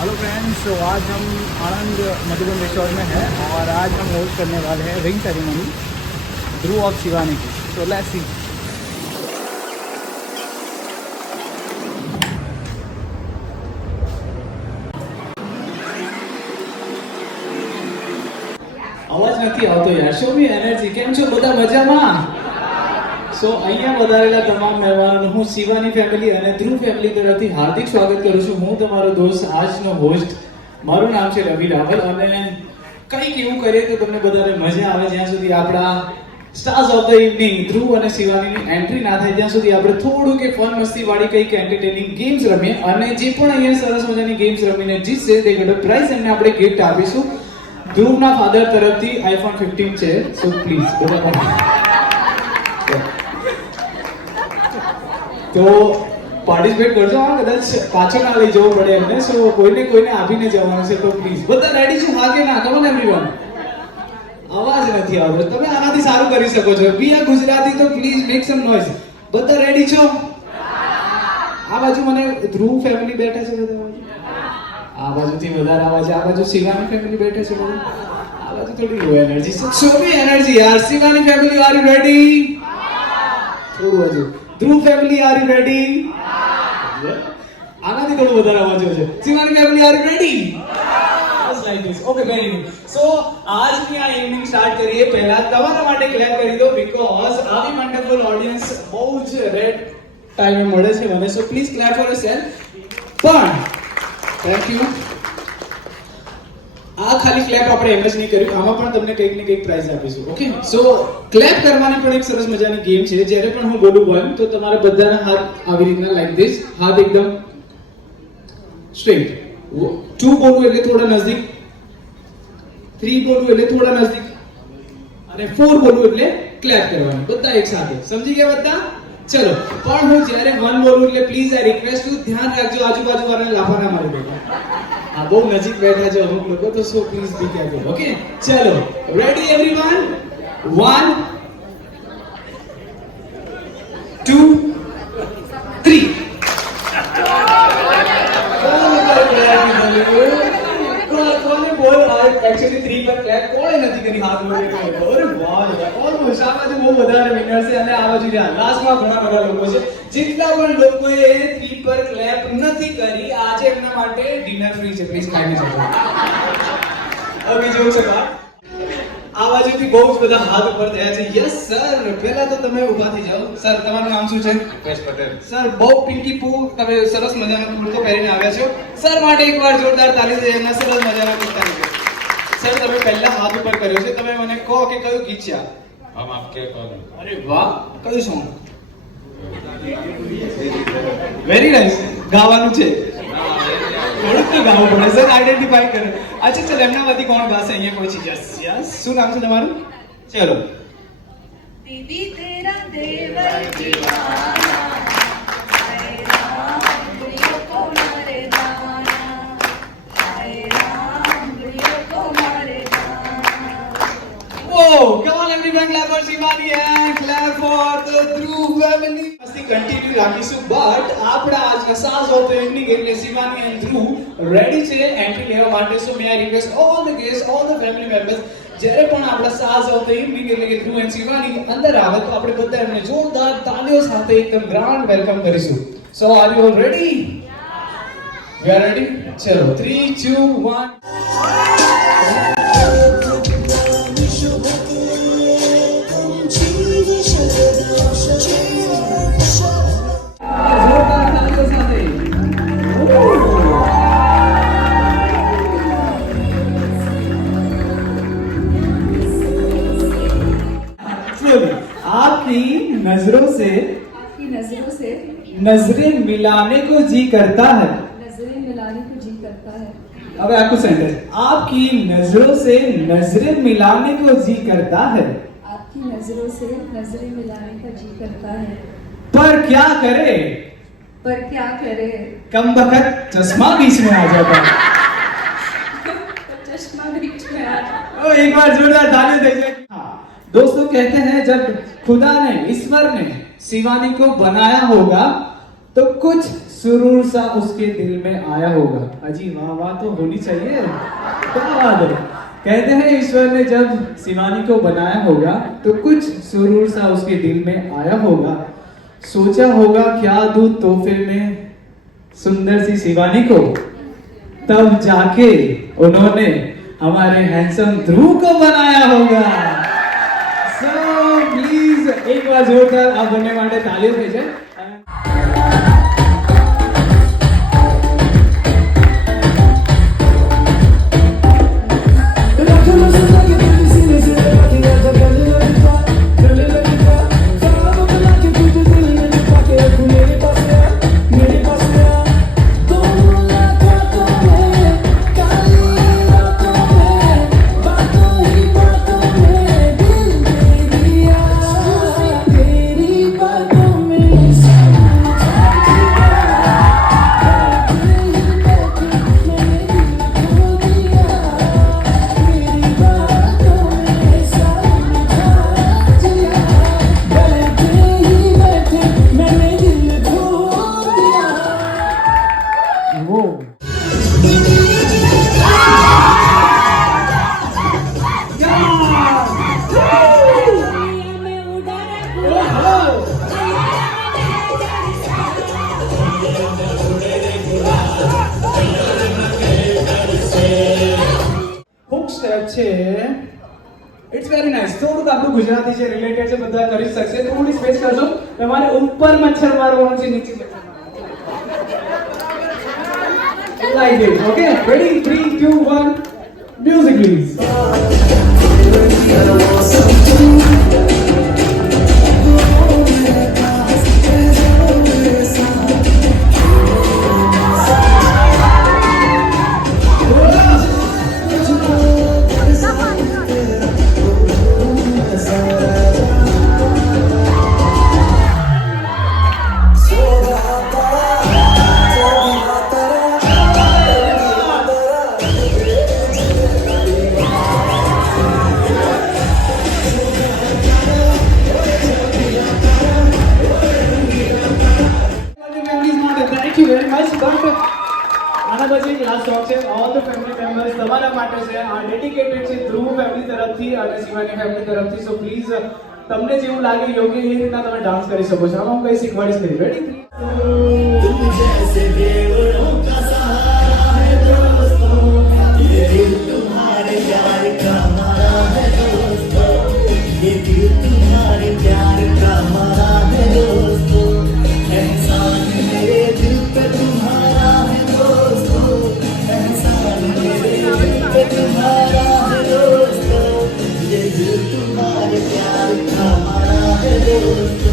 Hello friends, तो आज हम आनंद मधुबन रिसोर्ट में हैं और आज हम होस्ट करने वाले हैं ring ceremony Dhruv of Shivani की। तो लेट्स सी। અવાજ નથી આવતો યાર, શો મી એનર્જી. કેમ છો બધા, મજામાં? સો અહીંયા વધારેલા તમામ મહેમાનોનું હું શિવાની ફેમિલી અને ધ્રુવ ફેમિલી તરફથી હાર્દિક સ્વાગત કરું છું. હું તમારો દોસ્ત, આજનો હોસ્ટ. મારું નામ છે રવિ રાવલ અને કંઈક એવું કરીએ તો તમને બધાને મજા આવે. જ્યાં સુધી આપણા સ્ટાર્સ ઓફ ધ ઇવનિંગ ધ્રુવ અને શિવાનીની એન્ટ્રી ના થાય ત્યાં સુધી આપણે થોડું કે ફન મસ્તી વાળી કંઈક એન્ટરટેનિંગ ગેમ્સ રમીએ અને જે પણ અહીંયા સરસ મજાની ગેમ્સ રમીને જીતશે તે ગડો પ્રાઇઝ એમને આપણે ગિફ્ટ આપીશું. ધ્રુવના ફાધર તરફથી આઈફોન 15 છે. સો પ્લીઝ બધા તો પાર્ટિસિપેટ કરજો. હા, કદાચ પાછો ના લઈ જવો પડે એમને. સો કોઈને આપીને જવાનું છે. તો પ્લીઝ બધા રેડી છો? હા કે ના? Come on everyone. અવાજ નથી આવતો. તમે આનાથી સારું કરી શકો છો. બી આ ગુજરાતી તો પ્લીઝ મેક સમ નોઇઝ. બધા રેડી છો? આ બાજુ મને ધ્રુવ ફેમિલી બેઠા છે બધા. આ બાજુથી વધારે અવાજ. આ બાજુ શિવાની ફેમિલી બેઠા છે બધા. આ બાજુ થોડી લો એનર્જી. સો બી એનર્જી યાર. Shivani family are you ready? થોડું હજુ. Dhruv family are you ready? આનાથી થોડું વધારે અવાજ છે. Shivani family are you ready? બસ like this. Okay, very good. So આજની આ ઇવનિંગ સ્ટાર્ટ કરીએ. પહેલા તમારા માટે ક્લેપ કરી દો બીકોઝ આવી વન્ડરફુલ ઓડિયન્સ બહુ જ રેડ ટાઈમે મળે છે મને. So please clap for yourself. પણ થેન્ક યુ. આ ખાલી ક્લેપ આપણે એમ જ નહીં કર્યું, આમાં પણ તમને કંઈક ને કંઈક પ્રાઇઝ આપીશું. ઓકે, સો ક્લેપ કરવાની પણ એક સરસ મજાની ગેમ છે. જ્યારે પણ હું બોલું વન તો તમારે બધાના હાથ આવી રીતના લાઈક ધીસ, હાથ એકદમ સ્ટ્રેટ. 2 બોલું એટલે થોડા નજીક, 3 બોલું એટલે થોડા નજીક અને 4 બોલું એટલે ક્લેપ કરવાની. બધા એક સાથે. સમજી ગયા બધા? ચલો. પણ હું જ્યારે 1 બોલું એટલે પ્લીઝ આઈ રિક્વેસ્ટ યુ ધ્યાન રાખજો આજુબાજુ વાળાને લાફા ના મારી દેતા. આ બહુ નજીક બેઠા છે અમુક લોકો, તો so please be careful. Okay, ચલો. Ready everyone? 1 2 3. કોને બોલ એકચ્યુઅલી 3 પર ક્લેપ કોણે નથી કરી હાથ બોલે તો. અરે વાહ યાર, ઓલમોસ્ટ આ બાજુ બહુ વધારે વિનર છે અને આ બાજુ જ્યાં લાસ્ટમાં ઘણા બધા લોકો છે. જેટલા પણ લોકોએ 3 પર ક્લેપ નથી કરી, આજે એમના માટે ડિનર ફ્રી છે. પ્લીઝ ખાઈને જજો. ઓકે, જોઉં છે બા. આ બાજુથી બહુ જ બધા હાથ ઉપર થયા છે. Yes sir. પહેલા તો તમે ઊભા થઈ જાઓ. સર, તમારું નામ શું છે? હિતેશ પટેલ. સર, બહુ પિંકી પુ તમે સરસ મજાનો કુર્તો પહેરીને આવ્યા છો. સર માટે એકવાર જોરદાર તાળી દઈએ. એમના સરસ મજાના કુર્તા લીધે. સર, તમે પહેલા હાથ ઉપર કર્યો છે. તમે મને કહો કે કયું ગીત છે આ? હમ આપકે કौन. અરે વાહ, કયું સોંગ? Very nice. ગાવાનું છે? થોડુંક તો ગાવું પડે સર, આઈડેન્ટિફાઈ કરે. અચ્છા ચલ, એમના વતી કોણ ગાશે અહીંયા કોઈ છે? Yes yes. શું નામ છે તમારું? ચલો. दीदी तेरा देवर दीवाना हाय राम गुड़ियों को मारे दाना हाय राम गुड़ियों को मारे दाना. Oh, come on everyone, clap for Shivani and clap for the Dhruv family. મસ્તી કન્ટિન્યુ રાખીશું, બટ આપણા આજના સાસ ઓફ ધ ઇવનિંગ એટલે શિવાની એન્ડ ધ્રુવ રેડી છે એન્ટ્રી લેવા માટે. So may I request all the guest, all the family members, જ્યારે પણ આપણા સાસ ઓફ ધ ઇવનિંગ એટલે કે ધ્રુવ એન્ડ શિવાની અંદર આવે તો આપણે બધા એમને જોરદાર તાળીઓ સાથે એકદમ ગ્રાન્ડ વેલકમ કરીશું. So are you all ready? We are ready. ચલો 3 2 1. आपकी नजरों से नजरें मिलाने को जी करता है. नजरें मिलाने को जी करता है. अब आपको सेंटेंस. आपकी नजरों से नजरें मिलाने को जी करता है. आपकी नजरों से नजरें मिलाने का जी करता है. पर क्या करे? पर क्या करे? कम बखत चश्मा बीच में आ जाता है. चश्मा बीच में आ. ओ, एक बार जोरदार तालियां दीजिए. हाँ दोस्तों, कहते हैं जब खुदा ने, ईश्वर ने शिवानी को बनाया होगा तो कुछ सुरूर सा उसके दिल में आया होगा। अजी वाह वाह तो होनी चाहिए, क्या बात है। कहते हैं ईश्वर ने जब शिवानी को बनाया होगा तो कुछ सुरूर सा उसके दिल में आया होगा। सोचा होगा क्या दूं तोहफे में सुंदर सी शिवानी को, तब जाके उन्होंने हमारे हैंडसम ध्रुव को बनाया होगा। सो प्लीज एक बार जोरदार आप बनने वाले तालियों भेजें। It's very nice. થોડુંક આપણું ગુજરાતી છે રિલેટેડ છે, બધા કરી શકશે। થોડી સ્પેસ કરજો, તમારે ઉપર મચ્છર મારવાનું છે, નીચે મચ્છર મારવાનું। Like it, okay? Ready 3 2 1 music please. આના પછી એક લાસ્ટ સોંગ છે ઓલ ધ ફેમિલી મેમ્બર્સ તમારા માટે છે। આ ડેડિકેટેડ છે ધ્રુવ ફેમિલી તરફથી અને શિવાની ફેમિલી તરફથી। સો પ્લીઝ તમને જેવું લાગે યોગ્ય એ રીતના તમે ડાન્સ કરી શકો છો। આમાં હું કઈ શીખવાડીશ નહીં। રેડી? तुम जैसे देवरों का सहारा है दोस्तों, ये दिल तुम्हारे प्यार का मारा है दोस्तों, ये दिल तुम्हारे प्यार का मारा है दोस्तों, एहसान मेरे दिल पे तुम्हारा है दोस्तों, एहसान मेरे दिल पे तुम्हारा है दोस्तों, ये दिल तुम्हारे प्यार का मारा है दोस्तों।